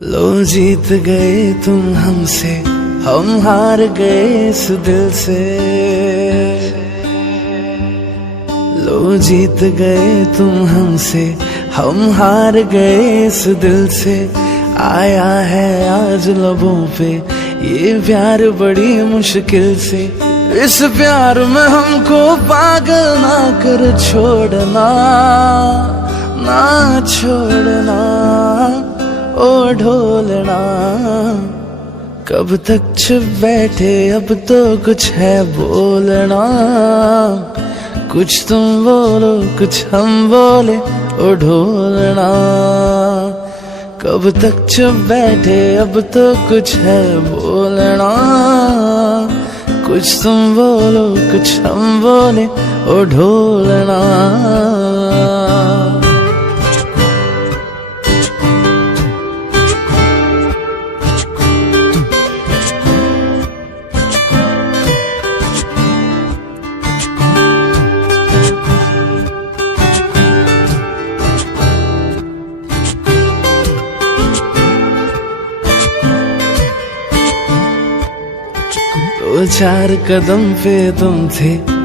लो जीत गए तुम हमसे, हम हार गए इस दिल से। लो जीत गए तुम हमसे, हम हार गए इस दिल से। आया है आज लबों पे ये प्यार बड़ी मुश्किल से। इस प्यार में हमको पागल ना कर छोड़ना, ना छोड़ना ओ ढोलना। कब तक चुप बैठे अब तो कुछ है बोलना। कुछ तुम बोलो कुछ हम बोले ओ ढोलना। कब तक चुप बैठे अब तो कुछ है बोलना। कुछ तुम बोलो कुछ हम बोले ओ ढोलना। दो चार कदम पे तुम थे